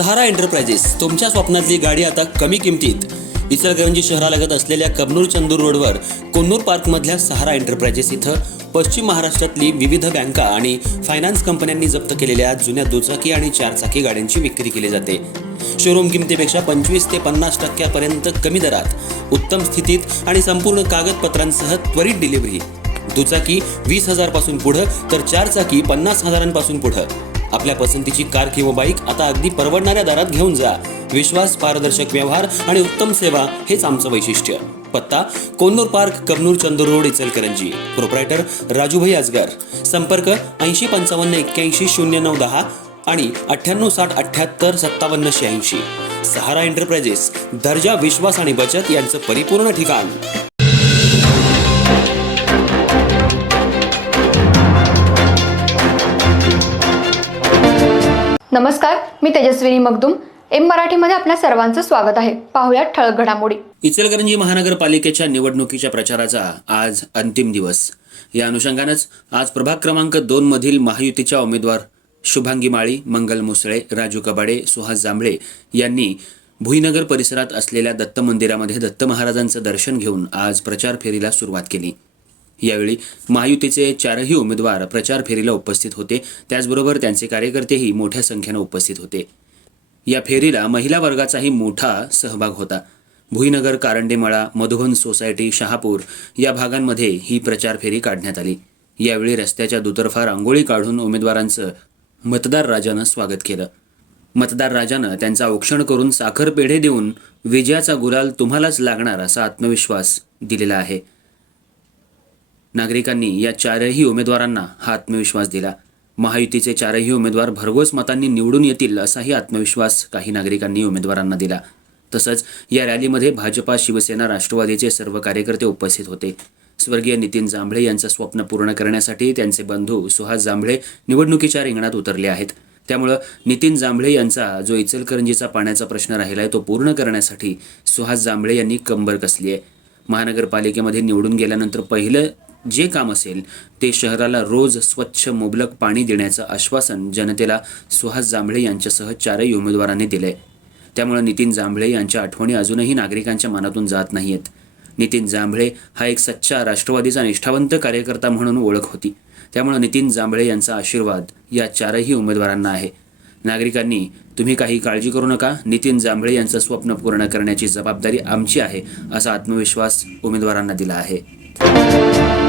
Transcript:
सहारा enterprises तुमच्या स्वप्नातली गाडी आता कमी किमतीत. इचलकरंजी शहरालगत असलेल्या कबनूर चंदूर रोडवर कोन्नूर पार्कमधल्या सहारा एंटरप्राइजेस इथं पश्चिम महाराष्ट्रातली विविध बँका आणि फायनान्स कंपन्यांनी जप्त केलेल्या जुन्या दुचाकी आणि चारचाकी गाड्यांची विक्री केली जाते. शोरूम किमतीपेक्षा 25 ते 50% कमी दरात, उत्तम स्थितीत आणि संपूर्ण कागदपत्रांसह त्वरित डिलिव्हरी. दुचाकी 20,000 पासून पुढे तर चारचाकी 50,000 पासून पुढे. आपल्या पसंतीची कार किंवा बाईक आता अगदी परवडणाऱ्या दरात घेऊन जा. विश्वास, पारदर्शक व्यवहार आणि उत्तम सेवा हेच आमचं वैशिष्ट्य. पत्ता Konnur park, Kabnur Chandur road, Ichalkaranji. Proprietor Rajubhai Ajgar. संपर्क 8055810910 आणि 9860785786. सहारा एंटरप्राइजेस, दर्जा, विश्वास आणि बचत यांचं परिपूर्ण ठिकाण. नमस्कार, मी तेजस्विनी मगदूम. एम मराठीमध्ये आपल्या सर्वांचं स्वागत आहे. पाहूयात ठळक घडामोडी. इचलकरंजी महानगरपालिकेच्या निवडणुकीच्या प्रचाराचा आज अंतिम दिवस. या अनुषंगानंच आज प्रभाग क्रमांक 2 मधील महायुतीच्या उमेदवार शुभांगी माळी, मंगल मुसळे, राजू कबाडे, सुहास जांभळे यांनी भुईनगर परिसरात असलेल्या दत्त मंदिरामध्ये दत्त महाराजांचं दर्शन घेऊन आज प्रचार फेरीला सुरुवात केली. यावेळी महायुतीचे 4ही उमेदवार प्रचार फेरीला उपस्थित होते. त्याचबरोबर त्यांचे कार्यकर्तेही मोठ्या संख्येनं उपस्थित होते. या फेरीला महिला वर्गाचाही मोठा सहभाग होता. भुईनगर, कारंडेमळा, मधुबन सोसायटी, शहापूर या भागांमध्ये ही प्रचार फेरी काढण्यात आली. यावेळी रस्त्याच्या दुतर्फा रांगोळी काढून उमेदवारांचं मतदार राजानं स्वागत केलं. मतदार राजानं त्यांचा औक्षण करून साखर पेढे देऊन विजयाचा गुलाल तुम्हालाच लागणार असा आत्मविश्वास दिलेला आहे. नागरिकांनी या 4ही उमेदवारांना हा आत्मविश्वास दिला. महायुतीचे 4ही उमेदवार भरघोस मतांनी निवडून येतील असाही आत्मविश्वास काही नागरिकांनी उमेदवारांना दिला. तसंच या रॅलीमध्ये भाजपा, शिवसेना, राष्ट्रवादीचे सर्व कार्यकर्ते उपस्थित होते. स्वर्गीय नितीन जांभळे यांचं स्वप्न पूर्ण करण्यासाठी त्यांचे बंधू सुहास जांभळे निवडणुकीच्या रिंगणात उतरले आहेत. त्यामुळं नितीन जांभळे यांचा जो इचलकरंजीचा पाण्याचा प्रश्न राहिला आहे तो पूर्ण करण्यासाठी सुहास जांभळे यांनी कंबर कसली आहे. महानगरपालिकेमध्ये निवडून गेल्यानंतर पहिलं जे काम असेल ते शहराला रोज स्वच्छ मुबलक पाणी देण्याचं आश्वासन जनतेला सुहास जांभळे यांच्यासह 4ही उमेदवारांनी दिलंय. त्यामुळे नितीन जांभळे यांच्या आठवणी अजूनही नागरिकांच्या मनातून जात नाहीयेत. नितीन जांभळे हा एक सच्चा राष्ट्रवादीचा निष्ठावंत कार्यकर्ता म्हणून ओळख होती. त्यामुळे नितीन जांभळे यांचा आशीर्वाद या 4ही उमेदवारांना आहे. नागरिकांनी तुम्ही काही काळजी करू नका, नितीन जांभळे यांचं स्वप्न पूर्ण करण्याची जबाबदारी आमची आहे असा आत्मविश्वास उमेदवारांना दिला आहे.